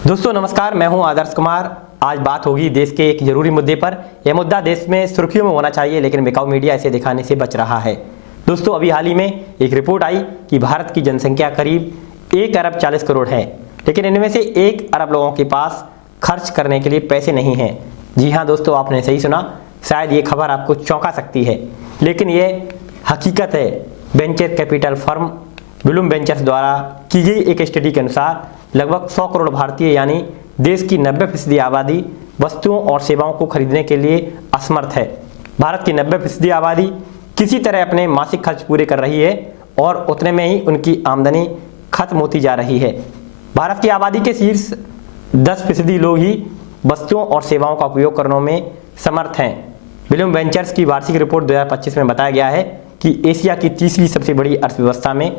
दोस्तों नमस्कार, मैं हूं आदर्श कुमार। आज बात होगी देश के एक जरूरी मुद्दे पर। यह मुद्दा देश में सुर्खियों में होना चाहिए, लेकिन बिकाऊ मीडिया इसे दिखाने से बच रहा है। दोस्तों अभी हाल ही में एक रिपोर्ट आई कि भारत की जनसंख्या करीब 1 अरब 40 करोड़ है, लेकिन इनमें से 1 अरब लोगों के पास खर्च करने के लिए पैसे नहीं हैं। जी हाँ दोस्तों, आपने सही सुना। शायद ये खबर आपको चौंका सकती है, लेकिन ये हकीकत है। Venture capital firm Bloom ventures द्वारा की गई एक स्टडी के अनुसार लगभग 100 करोड़ भारतीय यानी देश की 90% आबादी वस्तुओं और सेवाओं को खरीदने के लिए असमर्थ है। भारत की 90% आबादी किसी तरह अपने मासिक खर्च पूरे कर रही है और उतने में ही उनकी आमदनी खत्म होती जा रही है। भारत की आबादी के शीर्ष 10% लोग ही वस्तुओं और सेवाओं का उपयोग करने में समर्थ हैं। ब्लूम वेंचर्स की वार्षिक रिपोर्ट 2025 में बताया गया है कि एशिया की तीसरी सबसे बड़ी अर्थव्यवस्था में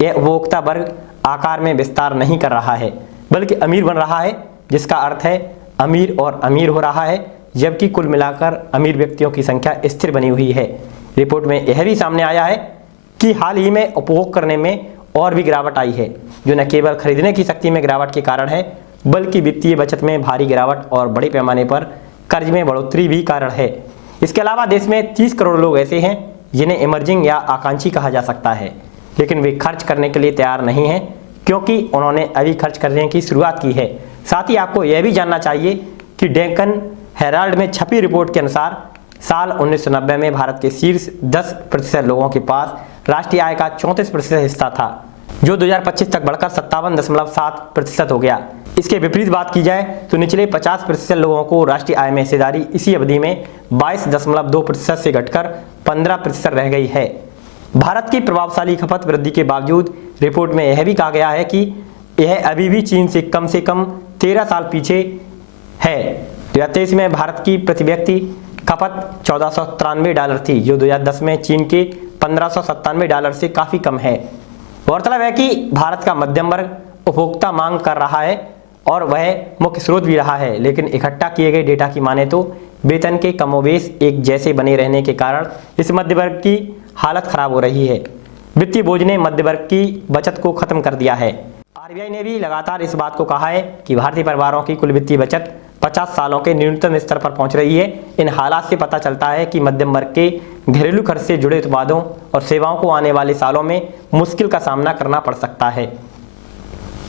यह उपभोक्ता वर्ग आकार में विस्तार नहीं कर रहा है, बल्कि अमीर बन रहा है, जिसका अर्थ है अमीर और अमीर हो रहा है, जबकि कुल मिलाकर अमीर व्यक्तियों की संख्या स्थिर बनी हुई है। रिपोर्ट में यह भी सामने आया है कि हाल ही में उपभोग करने में और भी गिरावट आई है, जो न केवल खरीदने की शक्ति में गिरावट के कारण है, बल्कि वित्तीय बचत में भारी गिरावट और बड़े पैमाने पर कर्ज में बढ़ोतरी भी कारण है। इसके अलावा देश में 30 करोड़ लोग ऐसे हैं जिन्हें इमर्जिंग या आकांक्षी कहा जा सकता है, लेकिन वे खर्च करने के लिए तैयार नहीं हैं, क्योंकि उन्होंने अभी खर्च करने की शुरुआत की है। साथ ही आपको यह भी जानना चाहिए कि डेक्कन हेराल्ड में छपी रिपोर्ट के अनुसार साल 1990 में भारत के शीर्ष 10% लोगों के पास राष्ट्रीय आय का 34% हिस्सा था, जो 2025 तक बढ़कर 57.7% हो गया। इसके विपरीत बात की जाए तो निचले 50% लोगों को राष्ट्रीय आय में हिस्सेदारी इसी अवधि में 22.2% से घटकर 15% रह गई है। भारत की प्रभावशाली खपत वृद्धि के बावजूद रिपोर्ट में यह भी कहा गया है कि यह अभी भी चीन से कम 13 साल पीछे है। 2023 में भारत की प्रति व्यक्ति खपत $1493 थी, जो 2010 में चीन के $1597 से काफ़ी कम है। गौरतलब है कि भारत का मध्यम वर्ग उपभोक्ता मांग कर रहा है और वह मुख्य स्रोत भी रहा है, लेकिन इकट्ठा किए गए डेटा की माने तो वेतन के कमोबेश एक जैसे बने रहने के कारण इस मध्य वर्ग की हालत खराब हो रही है। वित्तीय बोझ ने मध्य वर्ग की बचत को खत्म कर दिया है। आरबीआई ने भी लगातार इस बात को कहा है कि भारतीय परिवारों की कुल वित्तीय बचत 50 सालों के न्यूनतम स्तर पर पहुंच रही है। इन हालात से पता चलता है कि मध्यम वर्ग के घरेलू खर्च से जुड़े उत्पादों और सेवाओं को आने वाले सालों में मुश्किल का सामना करना पड़ सकता है।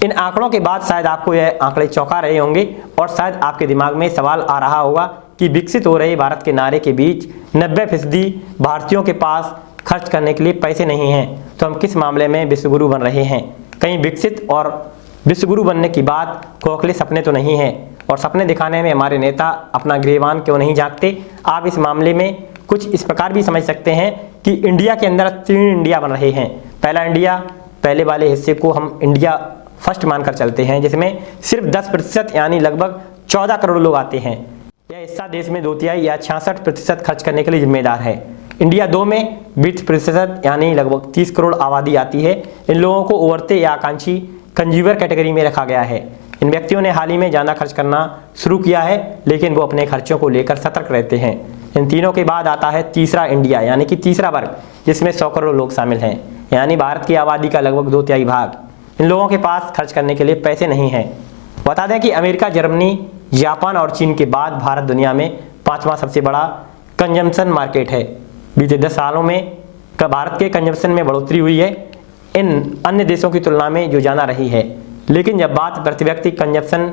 इन आंकड़ों के बाद शायद आपको यह आंकड़े चौंका रहे होंगे और शायद आपके दिमाग में सवाल आ रहा होगा कि विकसित हो रहे भारत के नारे के बीच 90% भारतीयों के पास खर्च करने के लिए पैसे नहीं हैं, तो हम किस मामले में विश्वगुरु बन रहे हैं? कहीं विकसित और विश्वगुरु बनने की बात खोखले सपने तो नहीं है, और सपने दिखाने में हमारे नेता अपना गिरेबान क्यों नहीं झांकते? आप इस मामले में कुछ इस प्रकार भी समझ सकते हैं कि इंडिया के अंदर 3 इंडिया बन रहे हैं। पहला इंडिया, पहले वाले हिस्से को हम इंडिया फर्स्ट मानकर चलते हैं, जिसमें सिर्फ 10% यानी लगभग 14 करोड़ लोग आते हैं। यह हिस्सा देश में 2/3 या 66% खर्च करने के लिए जिम्मेदार है। इंडिया 2 में 20% यानी लगभग 30 करोड़ आबादी आती है। इन लोगों को उभरते या आकांक्षी कंज्यूमर कैटेगरी में रखा गया है। इन व्यक्तियों ने हाल ही में ज़्यादा खर्च करना शुरू किया है, लेकिन वो अपने खर्चों को लेकर सतर्क रहते हैं। इन तीनों के बाद आता है तीसरा इंडिया, यानी कि तीसरा वर्ग, जिसमें 100 करोड़ लोग शामिल हैं, यानी भारत की आबादी का लगभग 2/3 भाग। इन लोगों के पास खर्च करने के लिए पैसे नहीं हैं। बता दें कि अमेरिका, जर्मनी, जापान और चीन के बाद भारत दुनिया में 5वां सबसे बड़ा कंजम्पशन मार्केट है। बीते 10 सालों में भारत के कंजम्पशन में बढ़ोतरी हुई है इन अन्य देशों की तुलना में जो जाना रही है। लेकिन जब बात प्रति व्यक्ति कंजम्पशन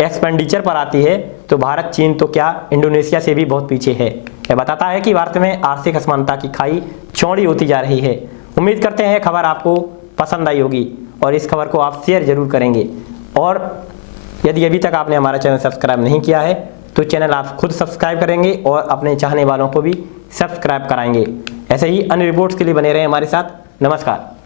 एक्सपेंडिचर पर आती है तो भारत, चीन तो क्या इंडोनेशिया से भी बहुत पीछे है। यह बताता है कि भारत में आर्थिक असमानता की खाई चौड़ी होती जा रही है। उम्मीद करते हैं खबर आपको पसंद आई होगी और इस खबर को आप शेयर जरूर करेंगे। और यदि अभी तक आपने हमारा चैनल सब्सक्राइब नहीं किया है तो चैनल आप खुद सब्सक्राइब करेंगे और अपने चाहने वालों को भी सब्सक्राइब कराएंगे। ऐसे ही अन्य रिपोर्ट्स के लिए बने रहें हमारे साथ। नमस्कार।